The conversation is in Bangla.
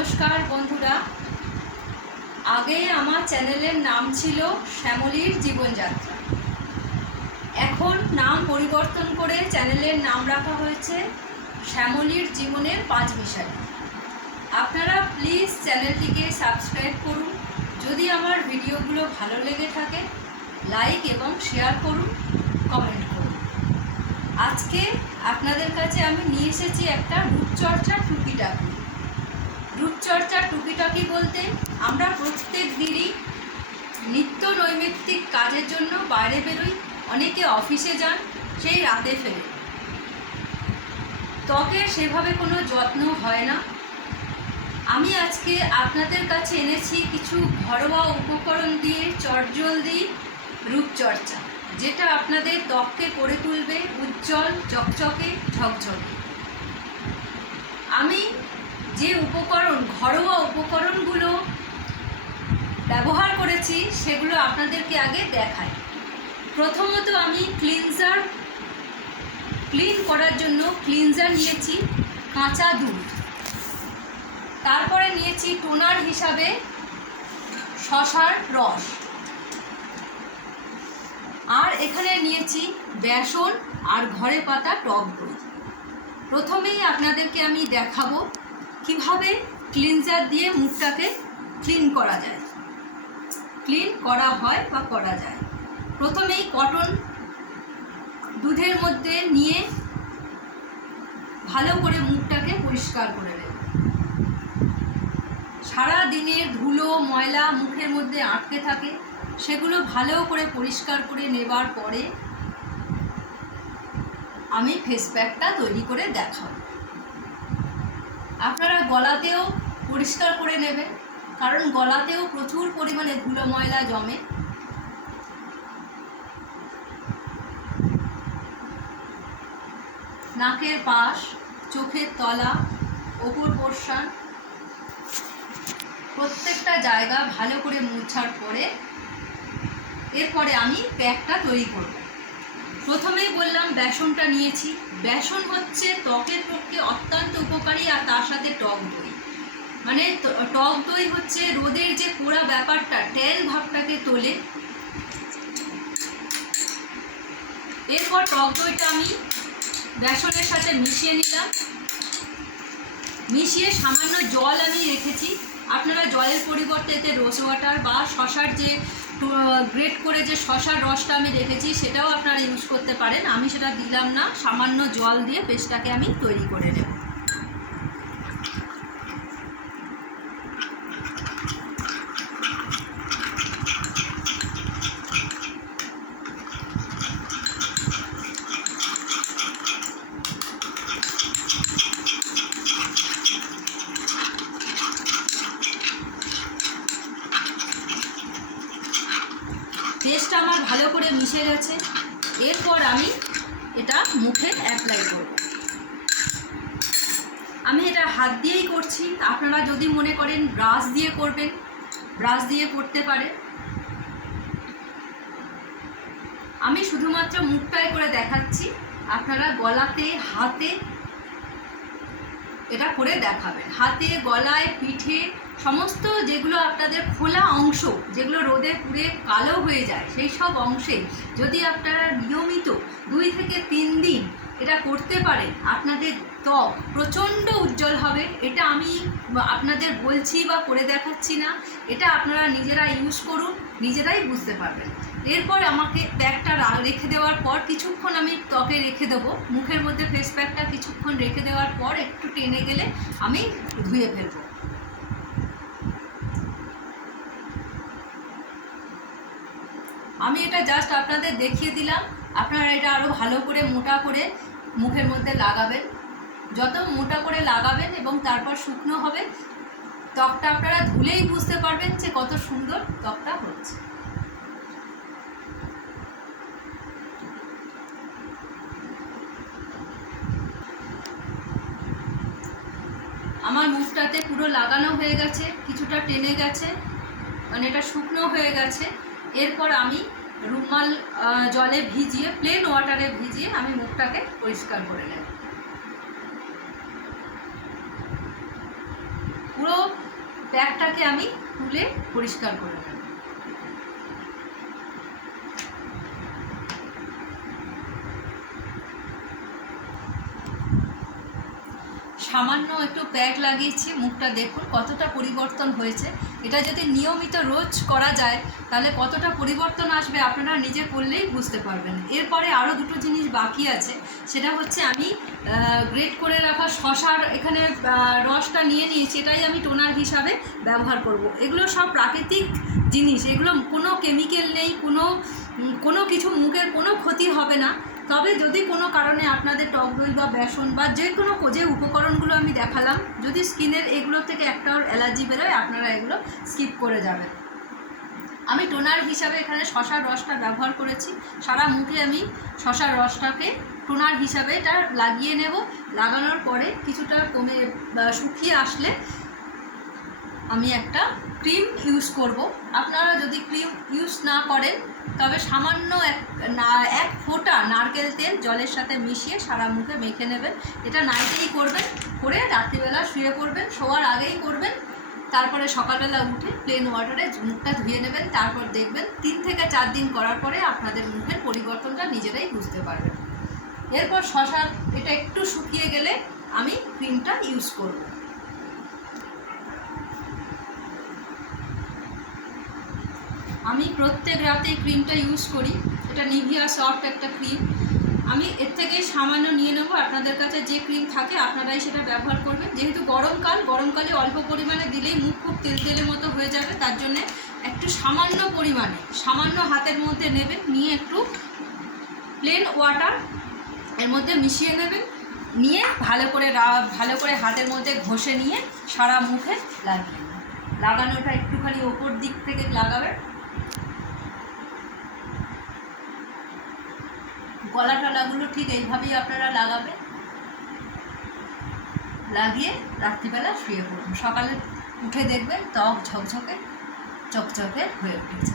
নমস্কার বন্ধুরা। আগে আমার চ্যানেলের নাম ছিল শ্যামলীর জীবনযাত্রা। এখন নাম পরিবর্তন করে চ্যানেলের নাম রাখা হয়েছে শ্যামলীর জীবনের 5 মিশালি। আপনারা প্লিজ চ্যানেলটিকে সাবস্ক্রাইব করুন। যদি আমার ভিডিওগুলো ভালো লেগে থাকে লাইক এবং শেয়ার করুন, কমেন্ট করুন। আজকে আপনাদের কাছে আমি নিয়ে এসেছি একটা রূপচর্চা টুকিটাকি। রূপচর্চা টুকিটাকি বলতে আমরা প্রত্যেক দিনই নিত্য নৈমিত্তিক কাজের জন্য বাইরে বেরোই, অনেকে অফিসে যান, সেই রাতে ফেরে। ত্বকের সেভাবে কোনো যত্ন হয় না। আমি আজকে আপনাদের কাছে এনেছি কিছু ঘরোয়া উপকরণ দিয়ে চটজলদি রূপচর্চা, যেটা আপনাদের ত্বককে করে তুলবে উজ্জ্বল, চকচকে, ঝকঝকে। আমি যে ঘরোয়া উপকরণগুলো ব্যবহার করেছি সেগুলো আপনাদেরকে আগে দেখাই। প্রথমত আমি ক্লিন করার জন্য ক্লিনজার নিয়েছি কাঁচা দুধ। তারপরে নিয়েছি টোনার হিসাবে শসার রস। আর এখানে নিয়েছি বেসন আর ঘরে পাতা টক দই। প্রথমেই আপনাদেরকে আমি দেখাবো কিভাবে ক্লিনজার দিয়ে মুখটাকে ক্লিন করা যায়, ক্লিন করা হয় বা করা যায়। প্রথমেই কটন দুধের মধ্যে নিয়ে ভালো করে মুখটাকে পরিষ্কার করে নেব। সারা দিনের ধুলো ময়লা মুখের মধ্যে আটকে থাকে, সেগুলো ভালো করে পরিষ্কার করে নেবার পরে আমি ফেস প্যাকটা তৈরি করে দেখাবো। আপনারা গলাতেও পরিষ্কার করে নেবেন, কারণ গলাতেও প্রচুর পরিমাণে ধুলো ময়লা জমে। নাকের পাশ, চোখের তলা, ওপর পোর্শন, প্রত্যেকটা জায়গা ভালো করে মুছার পরে এরপরে আমি প্যাকটা তৈরি করব। প্রথমেই বললাম বেসনটা নিয়েছি। বেসন হচ্ছে ত্বকের পক্ষে অত্যন্ত উপকারী, আর তার সাথে টক দই। মানে টক দই হচ্ছে রোদের যে পোড়া ব্যাপারটা, ট্যান ভাবটাকে তোলে। এরপর টক দইটা আমি বেসনের সাথে মিশিয়ে নিলাম। মিশিয়ে সামান্য জল আমি রেখেছি। আপনারা জলের পরিবর্তে এতে রোজ ওয়াটার বা শশার যে গ্রেট করে যে শশার রসটা আমি রেখেছি সেটাও আপনারা ইউজ করতে পারেন। আমি সেটা দিলাম না, সামান্য জল দিয়ে পেস্টটাকে আমি তৈরি করে নেব। পেস্টটা আমার ভালো করে মিশে গেছে। এরপর আমি এটা মুখে অ্যাপ্লাই করব। আমি এটা হাত দিয়েই করছি। আপনারা যদি মনে করেন ব্রাশ দিয়ে করবেন, ব্রাশ দিয়ে করতে পারে। আমি শুধুমাত্র মুখটায় করে দেখাচ্ছি, আপনারা গলাতে, হাতে এটা করে দেখাবেন। হাতে, গলায়, পিঠে, সমস্ত যেগুলো আপনাদের খোলা অংশ, যেগুলো রোদে পুড়ে কালো হয়ে যায়, সেই সব অংশে যদি আপনারা নিয়মিত 2 থেকে 3 দিন এটা করতে পারেন, আপনাদের ত্বক প্রচণ্ড উজ্জ্বল হবে। এটা আমি আপনাদের বলছি বা করে দেখাচ্ছি না, এটা আপনারা নিজেরা ইউজ করুন, নিজেরাই বুঝতে পারবেন। এরপর আমাকে প্যাকটা রেখে দেওয়ার পর কিছুক্ষণ আমি ত্বকে রেখে দেবো। মুখের মধ্যে ফেস প্যাকটা কিছুক্ষণ রেখে দেওয়ার পর একটু টেনে গেলে আমি ধুয়ে ফেলবো। আমি এটা জাস্ট আপনাদের দেখিয়ে দিলাম। আপনারা এটা আরও ভালো করে মোটা করে মুখের মধ্যে লাগাবেন। যত মোটা করে লাগাবেন এবং তারপর শুকনো হবে, ত্বকটা আপনারা ধুলেই বুঝতে পারবেন যে কত সুন্দর ত্বকটা হচ্ছে। আমার মুখটাতে পুরো লাগানো হয়ে গেছে, কিছুটা টেনে গেছে, মানে এটা শুকনো হয়ে গেছে। এরপর আমি রুমাল জলে ভিজিয়ে, প্লেন ওয়াটারে ভিজিয়ে আমি মুখটাকে পরিষ্কার করে নেব। পুরো প্যাকটাকে আমি তুলে পরিষ্কার করে নেব। সামান্য একটু প্যাক লাগিয়েছি, মুখটা দেখুন কতটা পরিবর্তন হয়েছে। এটা যদি নিয়মিত রোজ করা যায় তাহলে কতটা পরিবর্তন আসবে আপনারা নিজে করলেই বুঝতে পারবেন। এরপরে আরও দুটো জিনিস বাকি আছে, সেটা হচ্ছে আমি গ্রেট করে রাখা শশার এখানে রসটা নিয়ে নিয়েছি, এটাই আমি টোনার হিসাবে ব্যবহার করব। এগুলো সব প্রাকৃতিক জিনিস, এগুলো কোনো কেমিক্যাল নেই, কোনো কিছু মুখের কোনো ক্ষতি হবে না। তবে যদি কোনো কারণে আপনাদের টক দই বা বেসন বা যে উপকরণগুলো আমি দেখালাম, যদি স্কিনের এগুলো থেকে একটাও অ্যালার্জি বেরোয় আপনারা এগুলো স্কিপ করে যাবেন। আমি টোনার হিসাবে এখানে শশার রসটা ব্যবহার করেছি। সারা মুখে আমি শশার রসটাকে টোনার হিসাবে এটা লাগিয়ে নেব। লাগানোর পরে কিছুটা শুকিয়ে আসলে আমি একটা ক্রিম ইউজ করব। আপনারা যদি ক্রিম ইউজ না করেন তবে সামান্য এক ফোঁটা নারকেল তেল জলের সাথে মিশিয়ে সারা মুখে মেখে নেবেন। এটা নাইটেই করবেন, করে রাত্রিবেলা শুয়ে পড়বেন, শোয়ার আগেই করবেন। তারপরে সকালবেলা উঠে প্লেন ওয়াটারে মুখটা ধুয়ে নেবেন। তারপর দেখবেন 3 থেকে 4 দিন করার পরে আপনাদের মুখের পরিবর্তনটা নিজেরাই বুঝতে পারবেন। এরপর শশার এটা একটু শুকিয়ে গেলে আমি ক্রিমটা ইউজ করব। আমি প্রত্যেক রাতে ক্রিমটা ইউজ করি। এটা নিভিয়া সফট একটা ক্রিম। আমি এর থেকে সামান্য নিয়ে নেব। আপনাদের কাছে যে ক্রিম থাকে আপনারাই সেটা ব্যবহার করবেন। যেহেতু গরমকালে অল্প পরিমাণে দিলেই মুখ খুব তেলতেলে মতো হয়ে যাবে, তার জন্যে একটু সামান্য পরিমাণে সামান্য হাতের মধ্যে নেবেন, নিয়ে একটু প্লেন ওয়াটার এর মধ্যে মিশিয়ে নেবেন, নিয়ে ভালো করে হাতের মধ্যে ঘষে নিয়ে সারা মুখে লাগিয়ে নেবেন। লাগানোটা একটুখানি ওপর দিক থেকে লাগাবেন, গলা টলাগুলো ঠিক এইভাবেই আপনারা লাগাবেন। লাগিয়ে রাত্রিবেলা শুয়ে পড়ুন, সকালে উঠে দেখবেন ত্বক ঝকঝকে চকচকে হয়ে উঠেছে।